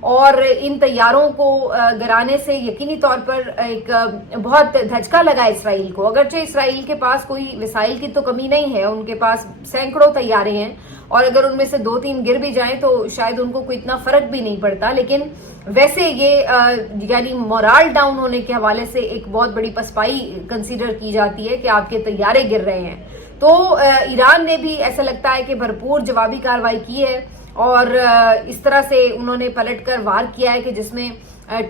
اور ان طیاروں کو گرانے سے یقینی طور پر ایک بہت دھچکا لگا اسرائیل کو. اگرچہ اسرائیل کے پاس کوئی وسائل کی تو کمی نہیں ہے, ان کے پاس سینکڑوں طیارے ہیں اور اگر ان میں سے 2-3 گر بھی جائیں تو شاید ان کو کوئی اتنا فرق بھی نہیں پڑتا, لیکن ویسے یہ یعنی مورال ڈاؤن ہونے کے حوالے سے ایک بہت بڑی پسپائی کنسیڈر کی جاتی ہے کہ آپ کے طیارے گر رہے ہیں. تو ایران نے بھی ایسا لگتا ہے کہ بھرپور جوابی کارروائی کی ہے اور اس طرح سے انہوں نے پلٹ کر وار کیا ہے کہ جس میں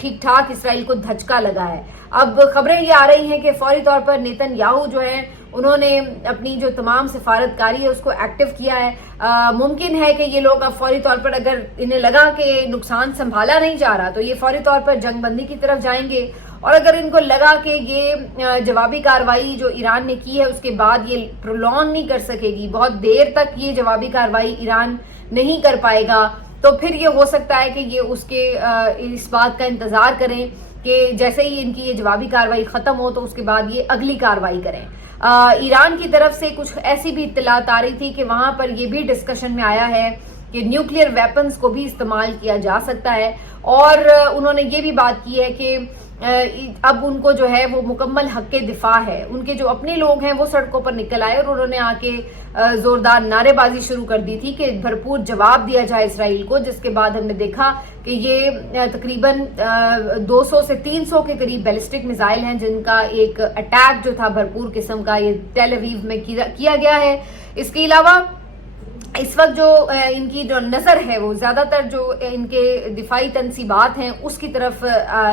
ٹھیک ٹھاک اسرائیل کو دھچکا لگا ہے. اب خبریں یہ آ رہی ہیں کہ فوری طور پر نیتن یاہو جو ہیں انہوں نے اپنی جو تمام سفارتکاری ہے اس کو ایکٹیو کیا ہے. ممکن ہے کہ یہ لوگ اب فوری طور پر اگر انہیں لگا کہ نقصان سنبھالا نہیں جا رہا تو یہ فوری طور پر جنگ بندی کی طرف جائیں گے, اور اگر ان کو لگا کہ یہ جوابی کارروائی جو ایران نے کی ہے اس کے بعد یہ پرولونگ نہیں کر سکے گی, بہت دیر تک یہ جوابی کارروائی ایران نہیں کر پائے گا, تو پھر یہ ہو سکتا ہے کہ یہ اس بات کا انتظار کریں کہ جیسے ہی ان کی یہ جوابی کارروائی ختم ہو تو اس کے بعد یہ اگلی کارروائی کریں. ایران کی طرف سے کچھ ایسی بھی اطلاعات آ رہی تھی کہ وہاں پر یہ بھی ڈسکشن میں آیا ہے کہ نیوکلیئر ویپنز کو بھی استعمال کیا جا سکتا ہے, اور انہوں نے یہ بھی بات کی ہے کہ اب ان کو جو ہے وہ مکمل حق دفاع ہے. ان کے جو اپنے لوگ ہیں وہ سڑکوں پر نکل آئے اور انہوں نے آ کے زوردار نعرے بازی شروع کر دی تھی کہ بھرپور جواب دیا جائے اسرائیل کو, جس کے بعد ہم نے دیکھا کہ یہ تقریباً 200 سے 300 کے قریب بیلسٹک میزائل ہیں جن کا ایک اٹیک جو تھا بھرپور قسم کا یہ ٹیل اویو میں کیا گیا ہے. اس کے علاوہ اس وقت جو ان کی جو نظر ہے وہ زیادہ تر جو ان کے دفاعی تنصیبات ہیں اس کی طرف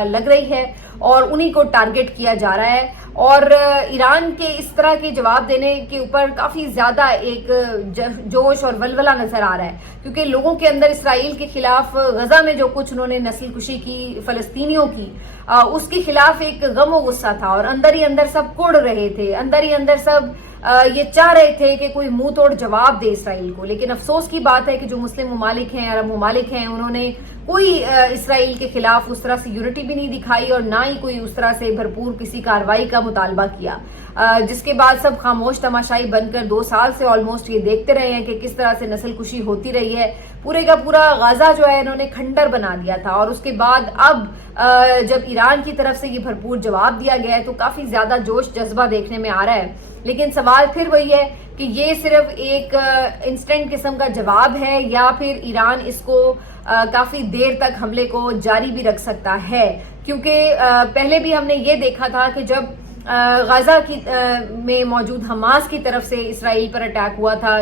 لگ رہی ہے اور انہی کو ٹارگٹ کیا جا رہا ہے, اور ایران کے اس طرح کے جواب دینے کے اوپر کافی زیادہ ایک جوش اور ولولہ نظر آ رہا ہے, کیونکہ لوگوں کے اندر اسرائیل کے خلاف غزہ میں جو کچھ انہوں نے نسل کشی کی فلسطینیوں کی اس کے خلاف ایک غم و غصہ تھا, اور اندر ہی اندر سب کڑ رہے تھے, اندر ہی اندر سب یہ چاہ رہے تھے کہ کوئی منہ توڑ جواب دے اسرائیل کو. لیکن افسوس کی بات ہے کہ جو مسلم ممالک ہیں, عرب ممالک ہیں, انہوں نے کوئی اسرائیل کے خلاف اس طرح سے یونٹی بھی نہیں دکھائی اور نہ ہی کوئی اس طرح سے بھرپور کسی کارروائی کا مطالبہ کیا, جس کے بعد سب خاموش تماشائی بن کر 2 سال سے آلموسٹ یہ دیکھتے رہے ہیں کہ کس طرح سے نسل کشی ہوتی رہی ہے. پورے کا پورا غزہ جو ہے انہوں نے کھنڈر بنا دیا تھا, اور اس کے بعد اب جب ایران کی طرف سے یہ بھرپور جواب دیا گیا ہے تو کافی زیادہ جوش جذبہ دیکھنے میں آ رہا ہے. لیکن سوال پھر وہی ہے کہ یہ صرف ایک انسٹنٹ قسم کا جواب ہے یا پھر ایران اس کو کافی دیر تک حملے کو جاری بھی رکھ سکتا ہے, کیونکہ پہلے بھی ہم نے یہ دیکھا تھا کہ جب غزہ میں موجود حماس کی طرف سے اسرائیل پر اٹیک ہوا تھا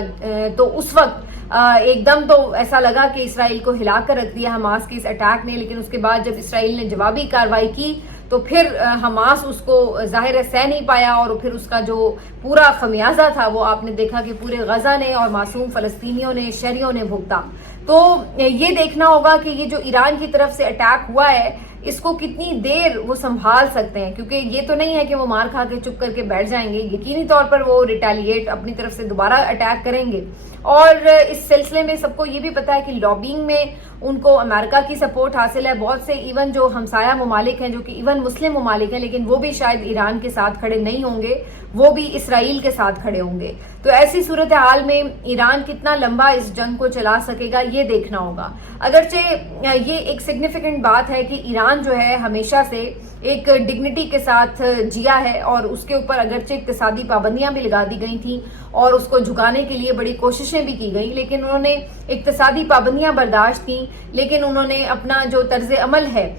تو اس وقت ایک دم تو ایسا لگا کہ اسرائیل کو ہلا کر رکھ دیا حماس کے اس اٹیک نے, لیکن اس کے بعد جب اسرائیل نے جوابی کارروائی کی تو پھر حماس اس کو ظاہر ہے سہ نہیں پایا, اور پھر اس کا جو پورا خمیازہ تھا وہ آپ نے دیکھا کہ پورے غزہ نے اور معصوم فلسطینیوں نے, شہریوں نے بھگتا. تو یہ دیکھنا ہوگا کہ یہ جو ایران کی طرف سے اٹیک ہوا ہے اس کو کتنی دیر وہ سنبھال سکتے ہیں, کیونکہ یہ تو نہیں ہے کہ وہ مار کھا کے چپ کر کے بیٹھ جائیں گے, یقینی طور پر وہ ریٹیلیٹ اپنی طرف سے دوبارہ اٹیک کریں گے. اور اس سلسلے میں سب کو یہ بھی پتا ہے کہ لابینگ میں ان کو امریکہ کی سپورٹ حاصل ہے, بہت سے ایون جو ہمسایہ ممالک ہیں جو کہ ایون مسلم ممالک ہیں لیکن وہ بھی شاید ایران کے ساتھ کھڑے نہیں ہوں گے, وہ بھی اسرائیل کے ساتھ کھڑے ہوں گے. تو ایسی صورتحال میں ایران کتنا لمبا اس جنگ کو چلا سکے گا یہ دیکھنا ہوگا. اگرچہ یہ ایک سگنیفیکنٹ بات ہے کہ ایران جو ہے ہمیشہ سے ایک ڈگنیٹی کے ساتھ جیا ہے, اور اس کے اوپر اگرچہ اقتصادی پابندیاں بھی لگا دی گئی تھیں اور اس کو جھکانے کے لیے بڑی کوششیں بھی کی گئیں, لیکن انہوں نے اقتصادی پابندیاں برداشت کی, لیکن انہوں نے اپنا جو طرز عمل ہے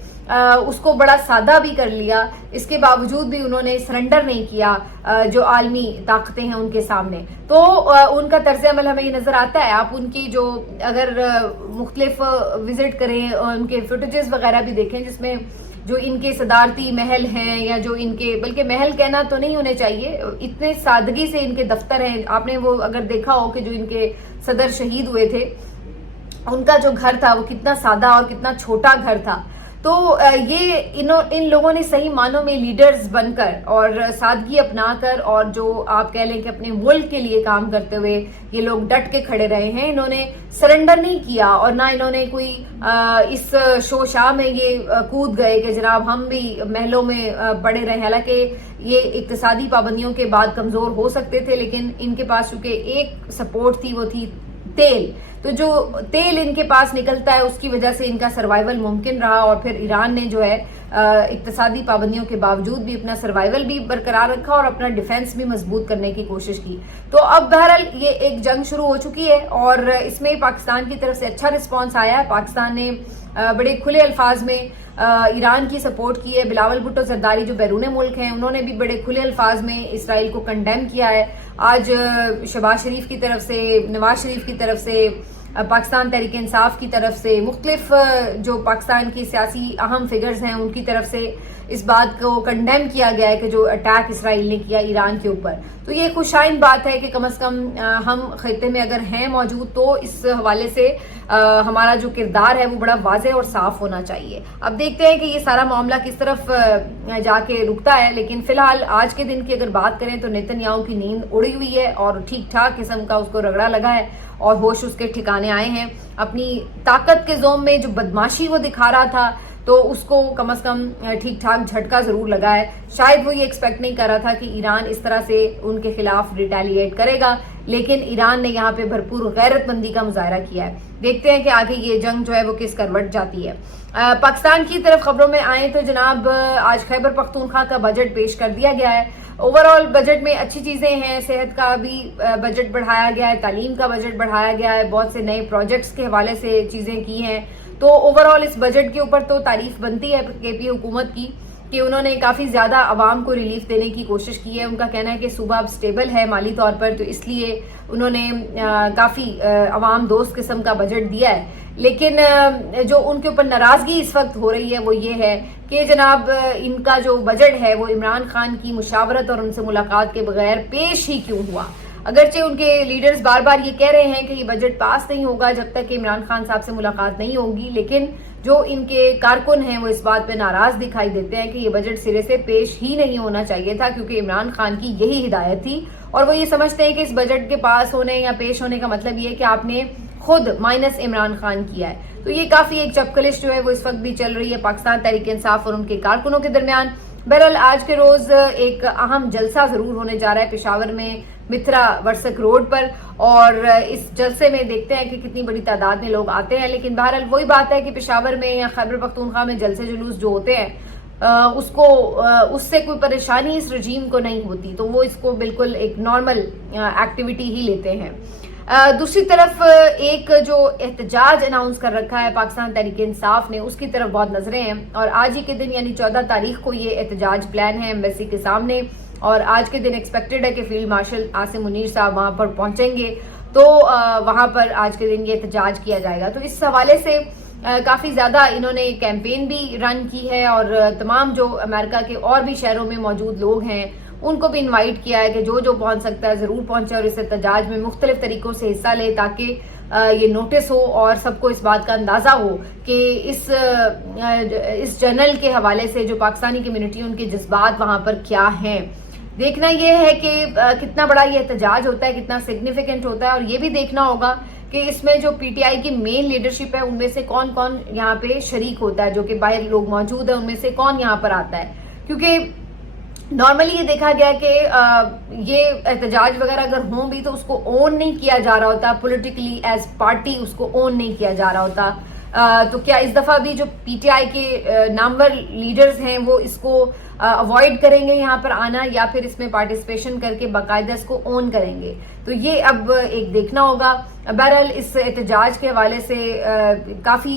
اس کو بڑا سادہ بھی کر لیا. اس کے باوجود بھی انہوں نے سرنڈر نہیں کیا جو عالمی طاقتیں ہیں ان کے سامنے. تو ان کا طرز عمل ہمیں یہ نظر آتا ہے. آپ ان کی جو اگر مختلف وزٹ کریں ان کے فوٹیجز وغیرہ بھی دیکھیں جس میں جو ان کے صدارتی محل ہیں یا جو ان کے, بلکہ محل کہنا تو نہیں ہونے چاہیے, اتنے سادگی سے ان کے دفتر ہیں. آپ نے وہ اگر دیکھا ہو کہ جو ان کے صدر شہید ہوئے تھے ان کا جو گھر تھا وہ کتنا سادہ اور کتنا چھوٹا گھر تھا. تو یہ ان لوگوں نے صحیح معنوں میں لیڈرز بن کر اور سادگی اپنا کر اور جو آپ کہہ لیں کہ اپنے ملک کے لیے کام کرتے ہوئے یہ لوگ ڈٹ کے کھڑے رہے ہیں. انہوں نے سرنڈر نہیں کیا اور نہ انہوں نے کوئی اس شوشا میں یہ کود گئے کہ جناب ہم بھی محلوں میں پڑے رہے. حالانکہ یہ اقتصادی پابندیوں کے بعد کمزور ہو سکتے تھے لیکن ان کے پاس چونکہ ایک سپورٹ تھی وہ تھی تیل. تو جو تیل ان کے پاس نکلتا ہے اس کی وجہ سے ان کا سروائیول ممکن رہا، اور پھر ایران نے جو ہے اقتصادی پابندیوں کے باوجود بھی اپنا سروائیول بھی برقرار رکھا اور اپنا ڈیفنس بھی مضبوط کرنے کی کوشش کی. تو اب بہرحال یہ ایک جنگ شروع ہو چکی ہے اور اس میں پاکستان کی طرف سے اچھا رسپانس آیا ہے. پاکستان نے بڑے کھلے الفاظ میں ایران کی سپورٹ کی ہے. بلاول بھٹو زرداری جو بیرون ملک ہیں انہوں نے بھی بڑے کھلے الفاظ میں اسرائیل کو کنڈیم کیا ہے. آج شہباز شریف کی طرف سے، نواز شریف کی طرف سے، پاکستان تحریک انصاف کی طرف سے، مختلف جو پاکستان کی سیاسی اہم فگرز ہیں ان کی طرف سے اس بات کو کنڈیم کیا گیا ہے کہ جو اٹیک اسرائیل نے کیا ایران کے اوپر. تو یہ خوشائن بات ہے کہ کم از کم ہم خطے میں اگر ہیں موجود تو اس حوالے سے ہمارا جو کردار ہے وہ بڑا واضح اور صاف ہونا چاہیے. اب دیکھتے ہیں کہ یہ سارا معاملہ کس طرف جا کے رکتا ہے، لیکن فی الحال آج کے دن کی اگر بات کریں تو نیتن یاہو کی نیند اڑی ہوئی ہے اور ٹھیک ٹھاک قسم کا اس کو رگڑا لگا ہے اور ہوش اس کے ٹھکانے آئے ہیں. اپنی طاقت کے زوم میں جو بدماشی وہ دکھا رہا تھا تو اس کو کم از کم ٹھیک ٹھاک جھٹکا ضرور لگا ہے. شاید وہ یہ ایکسپیکٹ نہیں کر رہا تھا کہ ایران اس طرح سے ان کے خلاف ریٹیلیٹ کرے گا، لیکن ایران نے یہاں پہ بھرپور غیرت مندی کا مظاہرہ کیا ہے. دیکھتے ہیں کہ آگے یہ جنگ جو ہے وہ کس کروٹ جاتی ہے. پاکستان کی طرف خبروں میں آئیں تو جناب آج خیبر پختونخوا کا بجٹ پیش کر دیا گیا ہے. اوور آل بجٹ میں اچھی چیزیں ہیں، صحت کا بھی بجٹ بڑھایا گیا ہے، تعلیم کا بجٹ بڑھایا گیا ہے، بہت سے نئے پروجیکٹس کے حوالے سے چیزیں کی ہیں. تو اوور آل اس بجٹ کے اوپر تو تعریف بنتی ہے کے پی حکومت کی کہ انہوں نے کافی زیادہ عوام کو ریلیف دینے کی کوشش کی ہے. ان کا کہنا ہے کہ صوبہ اب سٹیبل ہے مالی طور پر، تو اس لیے انہوں نے کافی عوام دوست قسم کا بجٹ دیا ہے. لیکن جو ان کے اوپر ناراضگی اس وقت ہو رہی ہے وہ یہ ہے کہ جناب ان کا جو بجٹ ہے وہ عمران خان کی مشاورت اور ان سے ملاقات کے بغیر پیش ہی کیوں ہوا. اگرچہ ان کے لیڈرز بار بار یہ کہہ رہے ہیں کہ یہ بجٹ پاس نہیں ہوگا جب تک کہ عمران خان صاحب سے ملاقات نہیں ہوگی، لیکن جو ان کے کارکن ہیں وہ اس بات پہ ناراض دکھائی دیتے ہیں کہ یہ بجٹ سرے سے پیش ہی نہیں ہونا چاہیے تھا، کیونکہ عمران خان کی یہی ہدایت تھی. اور وہ یہ سمجھتے ہیں کہ اس بجٹ کے پاس ہونے یا پیش ہونے کا مطلب یہ ہے کہ آپ نے خود مائنس عمران خان کیا ہے. تو یہ کافی ایک چپکلش جو ہے وہ اس وقت بھی چل رہی ہے پاکستان تحریک انصاف اور ان کے کارکنوں کے درمیان. بہرحال آج کے روز ایک اہم جلسہ ضرور ہونے جا رہا ہے پشاور میں مترا ورسک روڈ پر، اور اس جلسے میں دیکھتے ہیں کہ کتنی بڑی تعداد میں لوگ آتے ہیں. لیکن بہرحال وہی بات ہے کہ پشاور میں یا خیبر پختونخوا میں جلسے جلوس جو ہوتے ہیں اس سے کوئی پریشانی اس رجیم کو نہیں ہوتی، تو وہ اس کو بالکل ایک نارمل ایکٹیویٹی ہی لیتے ہیں. دوسری طرف ایک جو احتجاج اناؤنس کر رکھا ہے پاکستان تحریک انصاف نے، اس کی طرف بہت نظریں ہیں، اور آج ہی کے دن یعنی 14 تاریخ کو یہ احتجاج پلان ہے ایمبیسی کے سامنے، اور آج کے دن ایکسپیکٹڈ ہے کہ فیلڈ مارشل عاصم منیر صاحب وہاں پر پہنچیں گے، تو وہاں پر آج کے دن یہ احتجاج کیا جائے گا. تو اس حوالے سے کافی زیادہ انہوں نے کیمپین بھی رن کی ہے، اور تمام جو امریکہ کے اور بھی شہروں میں موجود لوگ ہیں ان کو بھی انوائٹ کیا ہے کہ جو جو پہنچ سکتا ہے ضرور پہنچے اور اس احتجاج میں مختلف طریقوں سے حصہ لے، تاکہ یہ نوٹس ہو اور سب کو اس بات کا اندازہ ہو کہ اس جنرل کے حوالے سے جو پاکستانی کمیونٹی ان کے جذبات وہاں پر کیا ہیں. دیکھنا یہ ہے کہ کتنا بڑا یہ احتجاج ہوتا ہے، کتنا سگنیفیکنٹ ہوتا ہے، اور یہ بھی دیکھنا ہوگا کہ اس میں جو پی ٹی آئی کی مین لیڈرشپ ہے ان میں سے کون کون یہاں پہ شریک ہوتا ہے، جو کہ باہر لوگ موجود ہیں ان میں سے کون یہاں پر آتا ہے. کیونکہ نارملی یہ دیکھا گیا کہ یہ احتجاج وغیرہ اگر ہوں بھی تو اس کو اون نہیں کیا جا رہا ہوتا، پولیٹیکلی ایز پارٹی اس کو اون نہیں کیا جا رہا ہوتا. تو کیا اس دفعہ بھی جو پی ٹی آئی کے نامور لیڈرز ہیں وہ اس کو اوائڈ کریں گے یہاں پر آنا، یا پھر اس میں پارٹیسپیشن کر کے باقاعدہ اس کو اون کریں گے؟ تو یہ اب ایک دیکھنا ہوگا. بہرحال اس احتجاج کے حوالے سے کافی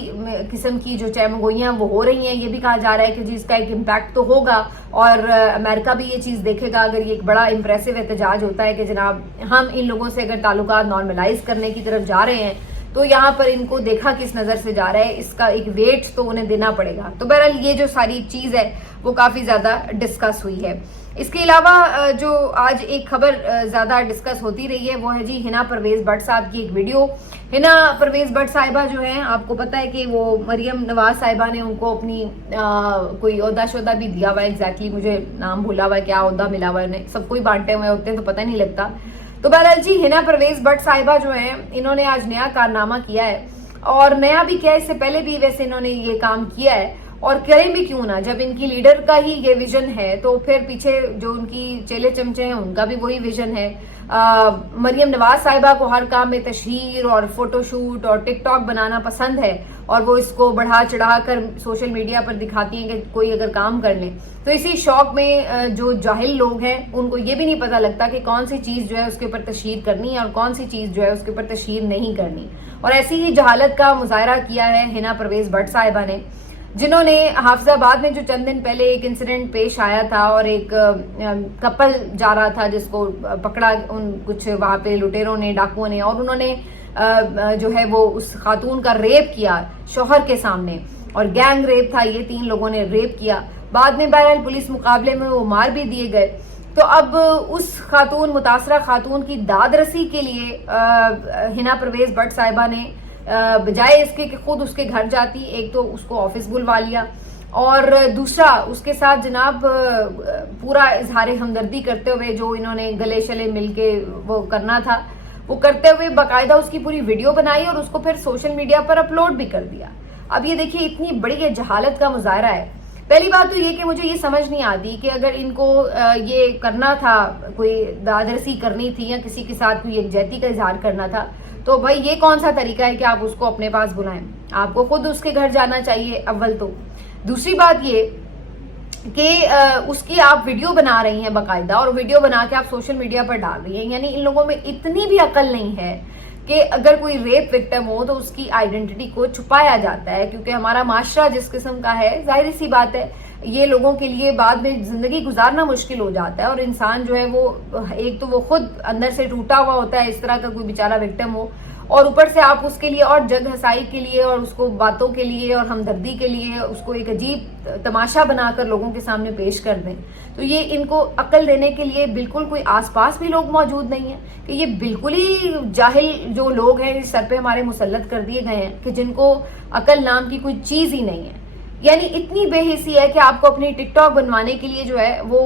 قسم کی جو چہمگوئیاں وہ ہو رہی ہیں. یہ بھی کہا جا رہا ہے کہ جی اس کا ایک امپیکٹ تو ہوگا، اور امریکہ بھی یہ چیز دیکھے گا اگر یہ ایک بڑا امپریسو احتجاج ہوتا ہے کہ جناب ہم ان لوگوں سے اگر تعلقات نارملائز کرنے کی طرف جا رہے ہیں تو یہاں پر ان کو دیکھا کس نظر سے جا رہا ہے، اس کا ایک ویٹ تو انہیں دینا پڑے گا. تو بہرحال یہ جو ساری چیز ہے وہ کافی زیادہ ڈسکس ہوئی ہے. اس کے علاوہ جو آج ایک خبر زیادہ ڈسکس ہوتی رہی ہے وہ ہے جی ہنا پرویز بٹ صاحب کی ایک ویڈیو. ہنا پرویز بٹ صاحبہ جو ہیں آپ کو پتا ہے کہ وہ مریم نواز صاحبہ نے ان کو اپنی کوئی عہدہ شہدہ بھی دیا ہوا ہے، ایگزیکٹلی مجھے نام بھولا ہوا ہے کیا عہدہ ملا ہوا ہے انہیں، سب کو ہی بانٹے ہوئے ہوتے ہیں تو پتہ نہیں لگتا. تو بہرحال جی ہنا پرویز بٹ صاحبہ جو ہیں انہوں نے آج نیا کارنامہ کیا ہے، اور نیا بھی کیا، اس سے پہلے بھی ویسے انہوں نے یہ کام کیا ہے، اور کریں بھی کیوں نہ، جب ان کی لیڈر کا ہی یہ ویژن ہے تو پھر پیچھے جو ان کی چیلے چمچے ہیں ان کا بھی وہی ویژن ہے. مریم نواز صاحبہ کو ہر کام میں تشہیر اور فوٹو شوٹ اور ٹک ٹاک بنانا پسند ہے، اور وہ اس کو بڑھا چڑھا کر سوشل میڈیا پر دکھاتی ہیں کہ کوئی اگر کام کر لیں تو اسی شوق میں جو جاہل لوگ ہیں ان کو یہ بھی نہیں پتہ لگتا کہ کون سی چیز جو ہے اس کے اوپر تشہیر کرنی ہے اور کون سی چیز جو ہے اس کے اوپر تشہیر نہیں کرنی. اور ایسی ہی جہالت کا مظاہرہ کیا ہے حنا پرویز بٹ صاحبہ نے، جنہوں نے حافظ آباد میں جو چند دن پہلے ایک انسیڈنٹ پیش آیا تھا اور ایک کپل جا رہا تھا جس کو پکڑا ان کچھ وہاں پہ لٹیروں نے، ڈاکوؤں نے، اور انہوں نے جو ہے وہ اس خاتون کا ریپ کیا شوہر کے سامنے، اور گینگ ریپ تھا یہ، 3 لوگوں نے ریپ کیا. بعد میں بہرحال پولیس مقابلے میں وہ مار بھی دیے گئے. تو اب اس خاتون، متاثرہ خاتون کی داد رسی کے لیے حنا پرویز بٹ صاحبہ نے بجائے اس کے کہ خود اس کے گھر جاتی، ایک تو اس کو آفس بلوا لیا، اور دوسرا اس کے ساتھ جناب پورا اظہار ہمدردی کرتے ہوئے جو انہوں نے گلے شلے مل کے وہ کرنا تھا وہ کرتے ہوئے باقاعدہ اس کی پوری ویڈیو بنائی اور اس کو پھر سوشل میڈیا پر اپلوڈ بھی کر دیا. اب یہ دیکھیے اتنی بڑی یہ جہالت کا مظاہرہ ہے. پہلی بات تو یہ کہ مجھے یہ سمجھ نہیں آتی کہ اگر ان کو یہ کرنا تھا، کوئی دادرسی کرنی تھی یا کسی کے ساتھ کوئی یکجہتی کا اظہار کرنا تھا، تو بھائی یہ کون سا طریقہ ہے کہ آپ اس کو اپنے پاس بلائیں؟ آپ کو خود اس کے گھر جانا چاہیے اول تو. دوسری بات یہ کہ اس کی آپ ویڈیو بنا رہی ہیں باقاعدہ، اور ویڈیو بنا کے آپ سوشل میڈیا پر ڈال رہی ہیں، یعنی ان لوگوں میں اتنی بھی عقل نہیں ہے کہ اگر کوئی ریپ وکٹم ہو تو اس کی آئیڈینٹی کو چھپایا جاتا ہے، کیونکہ ہمارا معاشرہ جس قسم کا ہے ظاہر سی بات ہے یہ لوگوں کے لیے بعد میں زندگی گزارنا مشکل ہو جاتا ہے. اور انسان جو ہے وہ ایک تو وہ خود اندر سے ٹوٹا ہوا ہوتا ہے اس طرح کا کوئی بیچارہ وکٹم ہو، اور اوپر سے آپ اس کے لیے اور جگ ہسائی کے لیے اور اس کو باتوں کے لیے اور ہمدردی کے لیے اس کو ایک عجیب تماشا بنا کر لوگوں کے سامنے پیش کر دیں. تو یہ ان کو عقل دینے کے لیے بالکل کوئی آس پاس بھی لوگ موجود نہیں ہیں، کہ یہ بالکل ہی جاہل جو لوگ ہیں سر پہ ہمارے مسلط کر دیے گئے ہیں کہ جن کو عقل نام کی کوئی چیز ہی نہیں ہے. یعنی اتنی بے حسی ہے کہ آپ کو اپنی ٹک ٹاک بنوانے کے لیے جو ہے وہ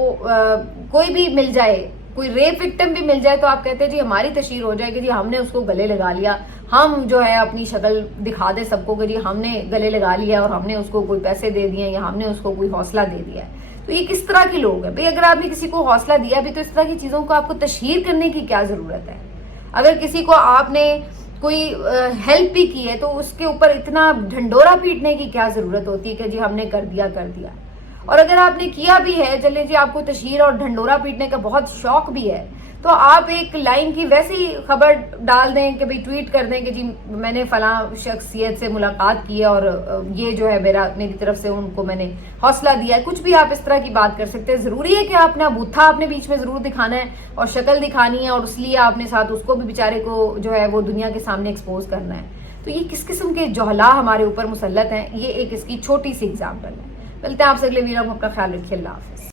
کوئی بھی مل جائے، کوئی ریپ وکٹم بھی مل جائے تو آپ کہتے ہیں جی ہماری تشہیر ہو جائے کہ جی ہم نے اس کو گلے لگا لیا، ہم جو ہے اپنی شکل دکھا دے سب کو کہ جی ہم نے گلے لگا لیا اور ہم نے اس کو کوئی پیسے دے دیے یا ہم نے اس کو کوئی حوصلہ دے دیا. تو یہ کس طرح کے لوگ ہیں بھئی؟ اگر آپ نے کسی کو حوصلہ دیا بھی تو اس طرح کی چیزوں کو آپ کو تشہیر کرنے کی کیا ضرورت ہے؟ اگر کسی کو آپ نے کوئی ہیلپ بھی کی ہے تو اس کے اوپر اتنا ڈھنڈورا پیٹنے کی کیا ضرورت ہوتی ہے کہ جی ہم نے کر دیا. اور اگر آپ نے کیا بھی ہے، چلے جی آپ کو تشہیر اور ڈھنڈورا پیٹنے کا بہت شوق بھی ہے، تو آپ ایک لائن کی ویسی خبر ڈال دیں کہ بھئی ٹویٹ کر دیں کہ جی میں نے فلاں شخصیت سے ملاقات کی ہے اور یہ جو ہے میری طرف سے ان کو میں نے حوصلہ دیا ہے. کچھ بھی آپ اس طرح کی بات کر سکتے ہیں. ضروری ہے کہ آپ نے بوتھا اپنے بیچ میں ضرور دکھانا ہے اور شکل دکھانی ہے، اور اس لیے آپ نے ساتھ اس کو بھی بیچارے کو جو ہے وہ دنیا کے سامنے ایکسپوز کرنا ہے. تو یہ کس قسم کے جوہلا ہمارے اوپر مسلط ہیں، یہ ایک اس کی چھوٹی سی ایگزامپل ہے. ملتے ہیں آپ سے اگلے ویڈیو میں، اپنا خیال رکھیے. اللہ حافظ.